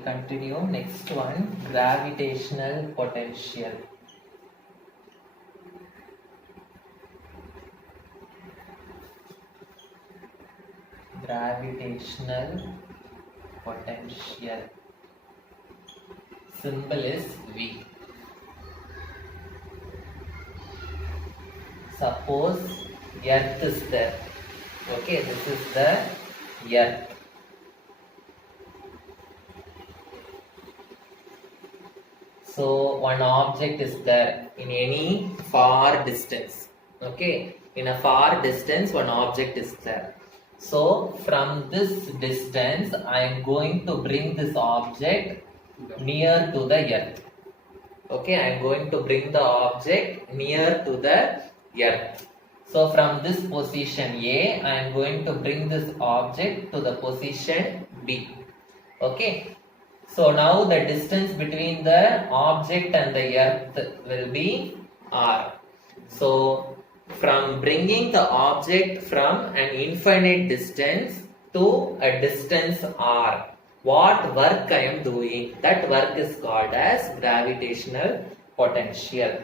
will continue. Next one, gravitational potential. Gravitational potential. Symbol is V. Suppose Earth is there. Okay, this is the Earth. So one object is there in any far distance. Okay, in a far distance, one object is there. So from this distance, I am going to bring this object near to the Earth. Okay, I am going to bring the object near to the Earth. So from this position A, I am going to bring this object to the position B. Okay. So now the distance between the object and the Earth will be R. So from bringing the object from an infinite distance to a distance R, what work I am doing? That work is called as gravitational potential.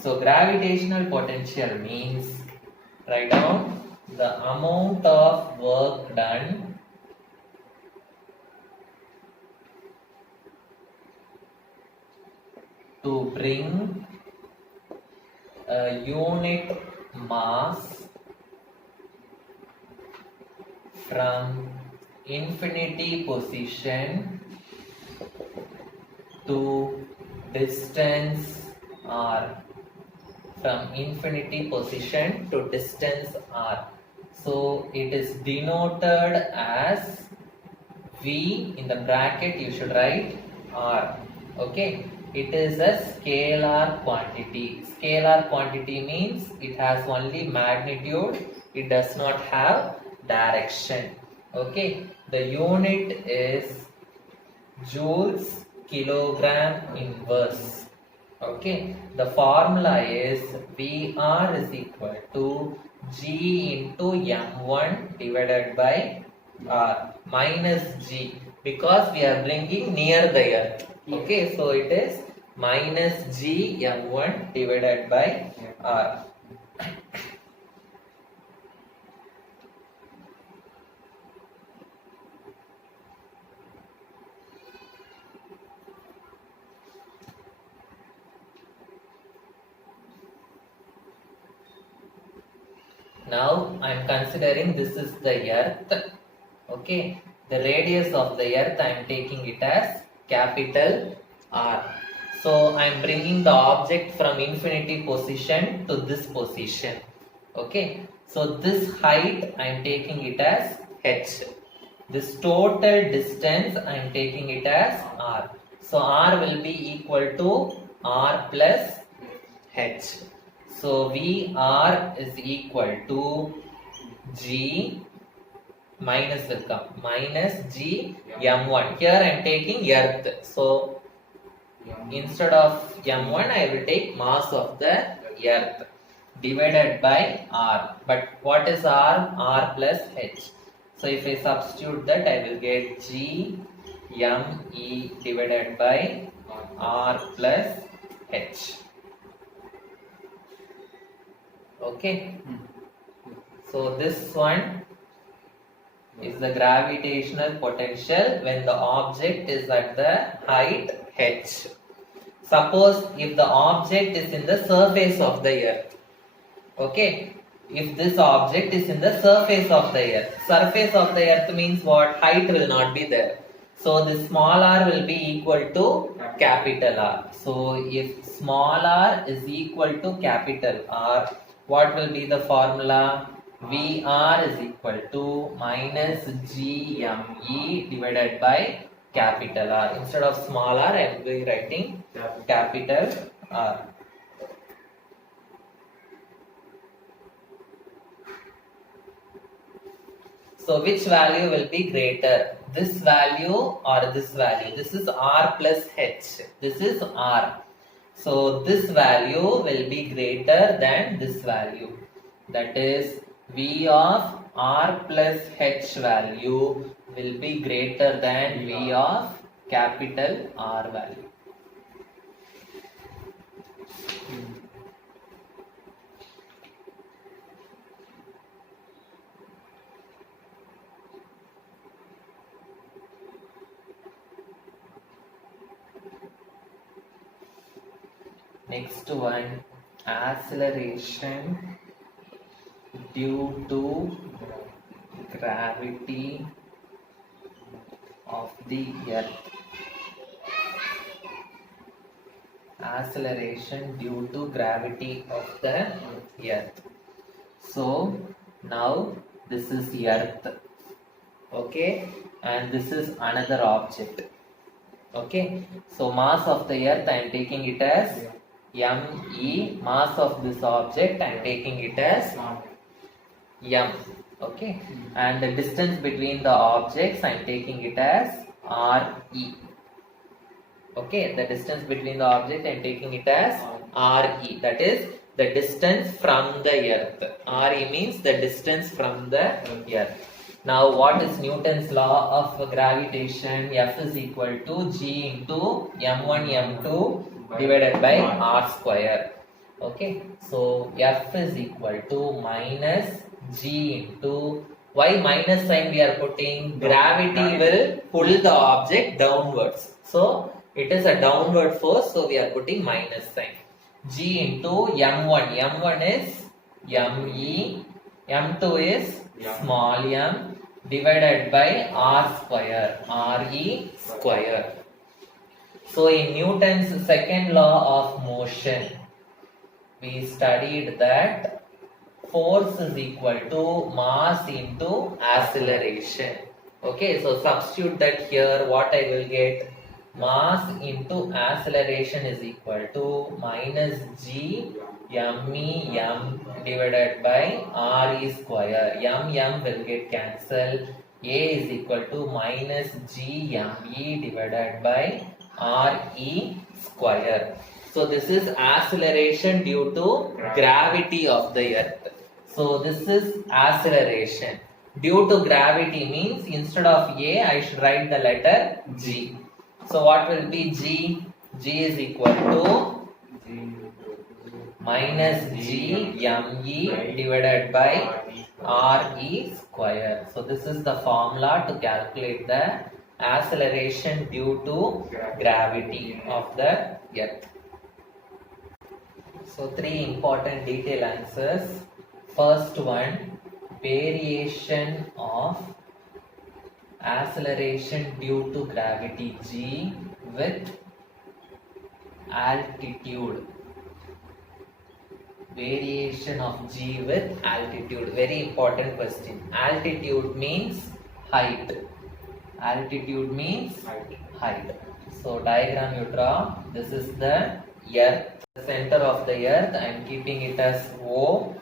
So gravitational potential means, write down the amount of work done to bring a unit mass from infinity position to distance r. From infinity position to distance r. So it is denoted as V, in the bracket you should write r. Okay. It is a scalar quantity. Scalar quantity means it has only magnitude, it does not have direction. Okay, the unit is joules kilogram inverse. Okay, the formula is VR is equal to G into M1 divided by R minus G, because we are bringing near the Earth. Okay, so it is minus G M1 divided by R. Now I am considering this is the Earth. Okay, the radius of the Earth I am taking it as capital R. So I am bringing the object from infinity position to this position. Okay, so this height I am taking it as h. This total distance I am taking it as r. So r will be equal to r plus h. So VR is equal to G minus will come minus G M1. Here I am taking Earth. So instead of M1 I will take mass of the Earth divided by R. But what is R? R plus H. So if I substitute that, I will get G M E divided by R plus H. Okay. So this one is the gravitational potential when the object is at the height h. Suppose if the object is in the surface of the Earth. Okay. If this object is in the surface of the Earth. Surface of the Earth means what? Height will not be there. So this small r will be equal to capital R. So if small r is equal to capital R, what will be the formula? VR is equal to minus GME divided by capital R. Instead of small r, I am going writing capital R. So which value will be greater? This value or this value? This is R plus H. This is R. So this value will be greater than this value. That is V of R plus H value will be greater than V of capital R value. Next one, acceleration due to gravity of the earth. Acceleration due to gravity of the earth. So now this is earth, okay, and this is another object, okay. So mass of the earth I am taking it as ME, mass of this object I am taking it as M, okay, and the distance between the objects I am taking it as RE, okay, the distance between the object I am taking it as RE, that is the distance from the earth. RE means the distance from the earth. Now what is Newton's law of gravitation? F is equal to G into M1 M2 divided by R square. Okay, so F is equal to minus G into, why minus sign we are putting? Gravity will pull the object downwards. So it is a downward force, so we are putting minus sign. G into M1. M1 is ME, M2 is small m divided by R square, RE square. So in Newton's second law of motion, we studied that force is equal to mass into acceleration. Okay, so substitute that here, what I will get? Mass into acceleration is equal to minus G ME M divided by RE square. M will get cancelled. A is equal to minus G ME divided by RE square. So this is acceleration due to gravity of the earth. So this is acceleration due to gravity means instead of A I should write the letter G. So what will be G? G is equal to minus G ME divided by RE square. So this is the formula to calculate the acceleration due to gravity of the earth. So three important detail answers. First one, variation of acceleration due to gravity G with altitude. Variation of G with altitude. Very important question. Altitude means height. Altitude means height. So diagram you draw. This is the earth. The center of the earth. I am keeping it as O.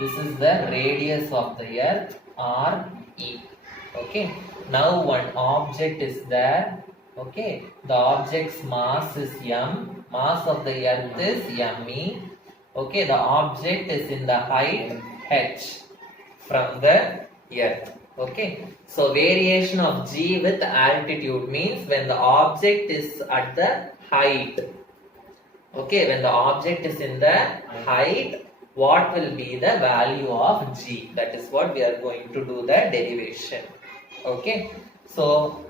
This is the radius of the earth, RE. Okay. Now one object is there. Okay. The object's mass is M. Mass of the earth is ME. Okay. The object is in the height H from the earth. Okay. So variation of G with altitude means when the object is at the height. Okay. When the object is in the height, what will be the value of G? That is what we are going to do the derivation. Okay. So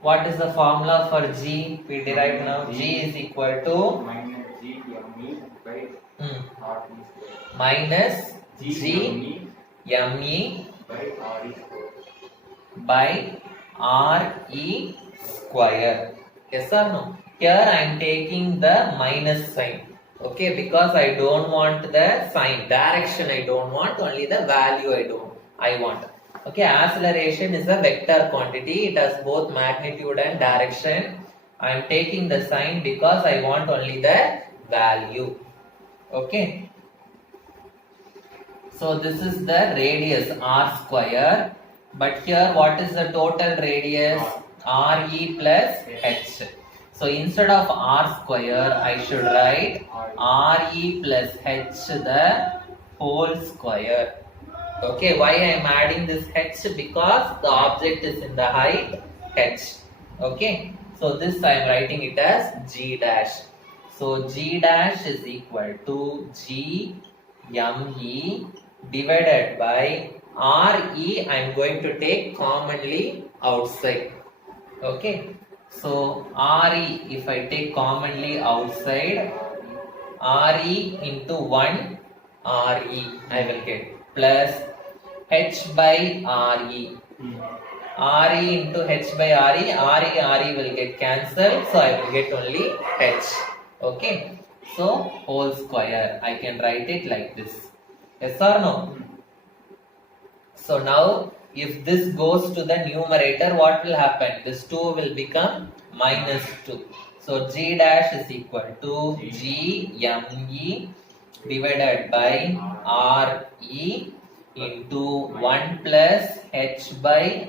what is the formula for G? We derive now. G is equal to minus G ME by RE square. Yes or no? Here I am taking the minus sign. Okay, because I don't want the sign, direction I don't want, only the value I want. Okay, acceleration is a vector quantity. It has both magnitude and direction. I am taking the sign because I want only the value. Okay. So this is the radius R square. But here what is the total radius? RE plus H. So instead of R square, I should write RE plus H the whole square. Okay, why I am adding this H? Because the object is in the height H. Okay, So this I am writing it as G dash. So G dash is equal to G ME divided by RE. I am going to take commonly outside. Okay. So RE, if I take commonly outside, RE into 1 RE I will get plus H by RE. RE into H by RE will get cancelled, so I will get only H. Okay, so whole square, I can write it like this. Yes or no? So now, if this goes to the numerator, what will happen? This 2 will become minus 2. So G dash is equal to G ME divided by RE into 1 plus H by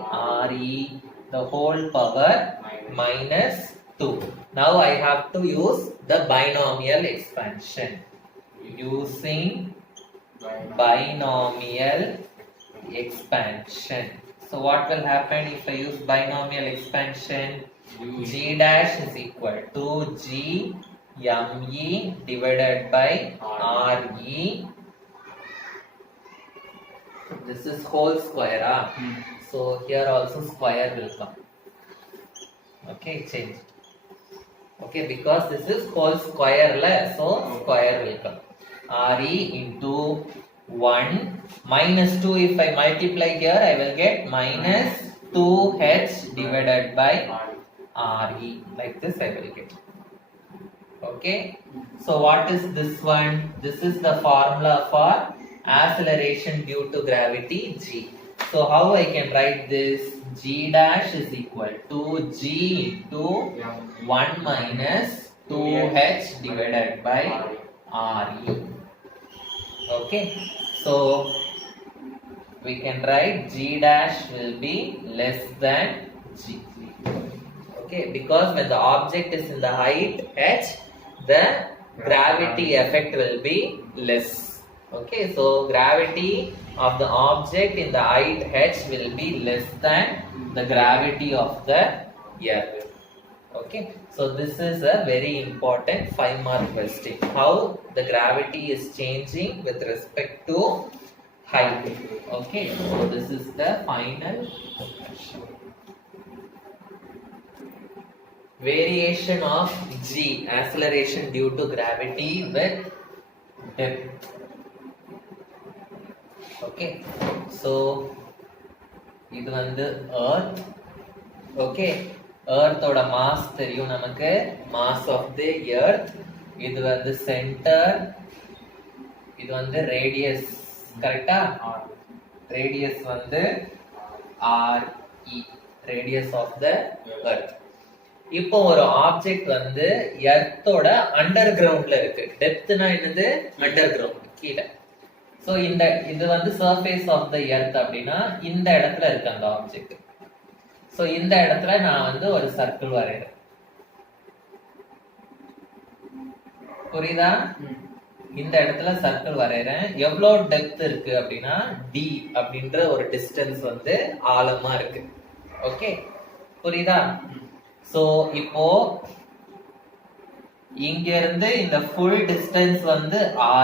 RE, the whole power minus 2. Now I have to use the binomial expansion. Using binomial expansion. So what will happen if I use binomial expansion? G dash is equal to G ME divided by RE. This is whole square. So here also square will come. Okay, change. Okay, because this is whole square, so square will come. RE into 1 minus 2, if I multiply here, I will get minus 2H divided by RE. Like this I will get. Okay. So what is this one? This is the formula for acceleration due to gravity G. So how I can write this? G dash is equal to G into 1 minus 2H divided by RE. Okay. So we can write G dash will be less than G. Okay, because when the object is in the height h, the gravity effect will be less. Okay, so gravity of the object in the height h will be less than the gravity of the earth. Okay, so this is a very important 5-mark question. How the gravity is changing with respect to height. Okay, so this is the final question. Variation of G, acceleration due to gravity with depth. Okay, so இது வந்து earth. Okay, earth ஓட mass தெரியும் நமக்கு, mass of the earth. இது வந்து center, இது வந்து radius, கரெக்டா? radius வந்து RE, radius of the earth. இப்போ ஒரு ஆப்ஜெக்ட் வந்து எர்த்தோட அண்டர் கிரவுண்ட்ல இருக்கு. டெப்த்னா என்னது? அண்டர் கிரவுண்ட், கீழே. சோ இது வந்து சர்ஃபேஸ் ஆஃப் த எர்த் அப்படின்னா இந்த இடத்துல இருக்கு அந்த ஆப்ஜெக்ட். சோ இந்த இடத்துல நான் வந்து ஒரு சர்க்கிள் வரையறேன். புரியுதா? இந்த இடத்துல சர்க்கிள் வரையறேன். எவ்வளவு டெப்த் இருக்கு அப்படின்னா d அப்படின்ற ஒரு டிஸ்டன்ஸ் வந்து ஆழமா இருக்கு. ஓகே, புரியுதா? சோ இப்போ இங்க இருந்து இந்த ஃபுல் டிஸ்டன்ஸ் வந்து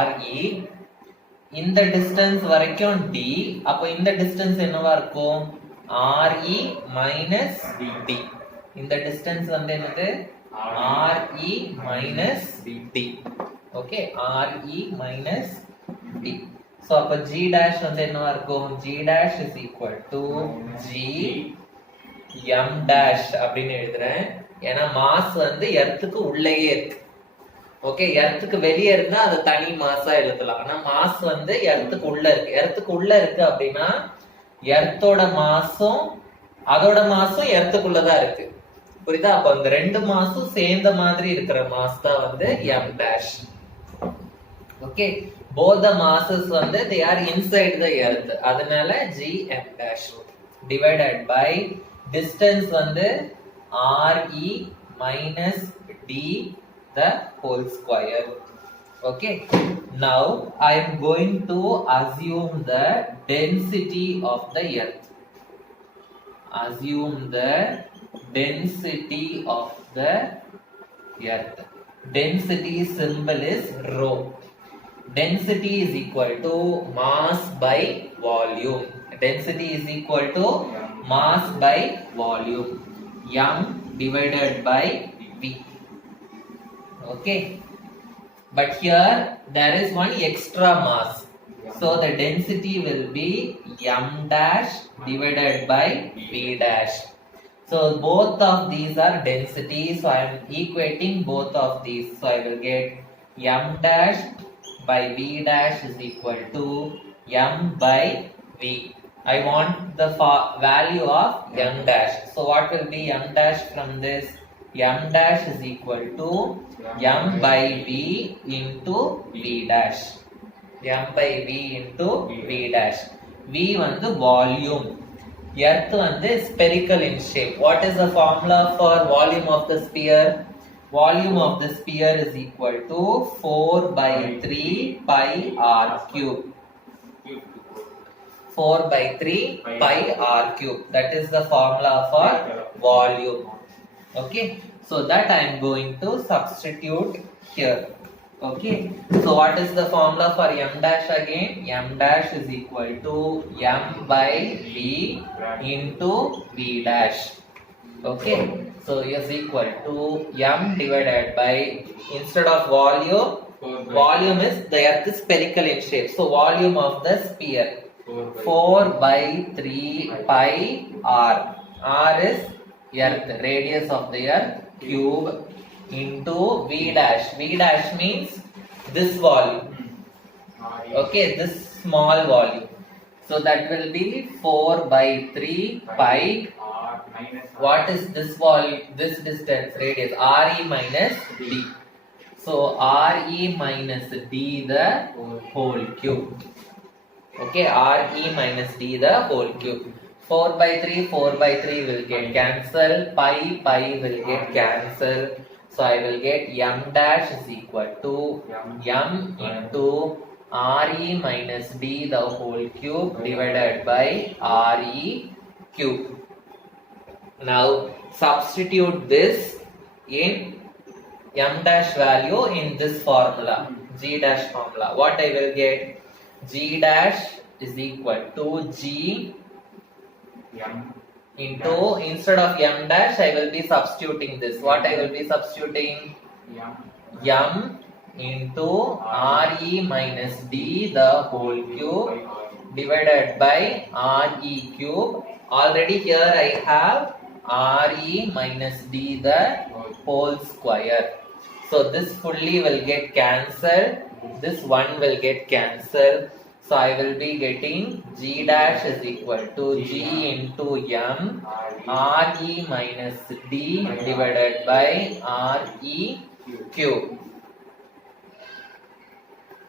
RE, இந்த டிஸ்டன்ஸ் வரைக்கும் d. அப்ப இந்த டிஸ்டன்ஸ் என்னவா இருக்கும்? RE minus d. இந்த டிஸ்டன்ஸ் வந்து என்னது? RE minus d. Okay, RE minus d. So அப்ப G dash வந்து என்னவா இருக்கும்? G dash is equal to G M dash அப்படின்னு எழுதுறேன். ஏன்னா மாஸ் வந்து எர்த்துக்கு உள்ளேயே இருக்கு. ஓகே, எர்த்துக்கு வெளியே இருந்தா அது தனி மாஸா எழுதலாம். ஆனா மாஸ் வந்து எர்த்துக்கு உள்ள இருக்கு. எர்த்துக்கு உள்ள இருக்கு அப்படின்னா எர்த்தோட மாஸும் அதோட மாஸும் எர்த்துக்குள்ளதான் இருக்கு. புரியுதா? அப்ப அந்த ரெண்டு மாஸும் சேர்ந்த மாதிரி இருக்கிற மாஸ் தான் வந்து M dash. Okay, both the masses வந்து they are inside the earth. அதனால G M dash divided by distance வந்து RE minus d the whole square. Okay, now I am going to assume the density of the earth. Assume the density of the earth. Density symbol is rho. Density is equal to mass by volume. Density is equal to mass by volume. M divided by V. Okay. But here there is one extra mass. So the density will be M dash divided by V dash. So both of these are density. So I am equating both of these. So I will get M dash by V dash is equal to M by V. I want the value of M dash. So what will be M dash from this? M dash is equal to M by V into V dash. M by V into V dash. V the volume. Earth spherical in shape. What is the formula for volume of the sphere? Volume of the sphere is equal to 4 by 3 pi r cube. 4 by 3 pi r cube. That is the formula for volume. Okay. So that I am going to substitute here. Okay. So what is the formula for M dash again? M dash is equal to M by V into V dash. Okay. So is equal to M divided by, instead of volume, volume is the earth is spherical in shape. So volume of the sphere 4 by 3 pi r. R is earth, radius of the earth, cube into V dash. V dash means this volume. Okay, this small volume. So that will be 4 by 3 pi. What is this volume? This distance, radius, Re minus D. So Re minus D the whole cube. Okay, Re minus D the whole cube. 4 by 3 will get cancelled. Pi will get cancelled. So I will get M dash is equal to M into Re minus D the whole cube divided by Re cube. Now substitute this in M dash value in this formula, G dash formula. What I will get? G dash is equal to G into, instead of M dash I will be substituting this. What I will be substituting? M into Re minus D the whole cube divided by Re cube. Already here I have Re minus D the whole square. So this fully will get cancelled. This one will get cancelled. So I will be getting G dash is equal to G into M Re minus D divided by Re cube.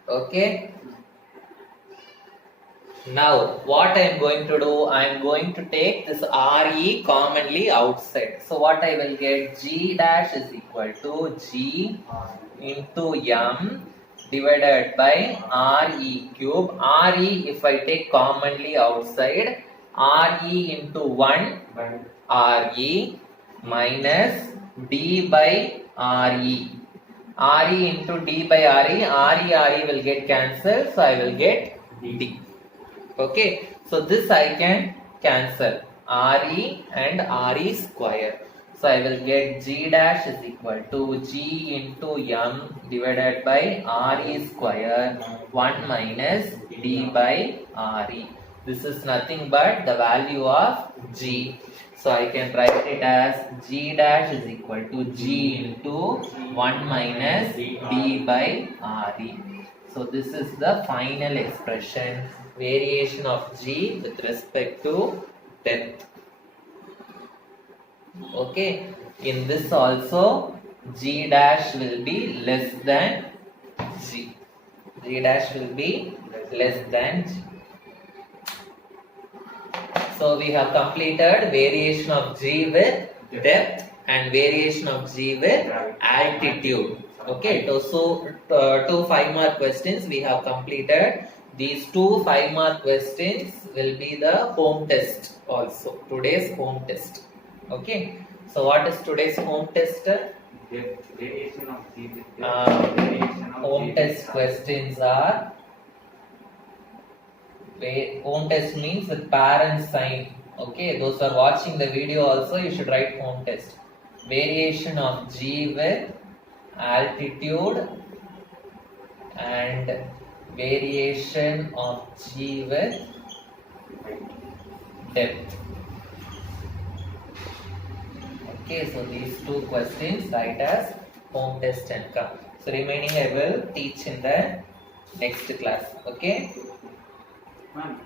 Okay. Now what I am going to do? I am going to take this Re commonly outside. So what I will get? G dash is equal to G into M divided by Re cube. Re, if I take commonly outside, Re into 1 Re minus D by Re. Re into D by Re will get cancelled. So I will get D. Okay. So this I can cancel. Re and Re square. So I will get G dash is equal to G into M divided by Re square 1 minus D by Re. This is nothing but the value of G. So I can write it as G dash is equal to G into 1 minus D by Re. So this is the final expression, variation of G with respect to depth. Okay, in this also G dash will be less than G. G dash will be less than G. So we have completed variation of G with depth and variation of G with altitude. Okay, so 2 5-mark questions we have completed. These 2 5-mark questions will be the home test also, today's home test. Okay, So what is today's home test? Depth, radiation of G. Home test questions are, home test means with parent sign. Okay, those who are watching the video also, you should write home test. Variation of G with altitude and variation of G with depth. Okay, so these two questions write as home test and come. So remaining I will teach in the next class. Okay. Ma'am,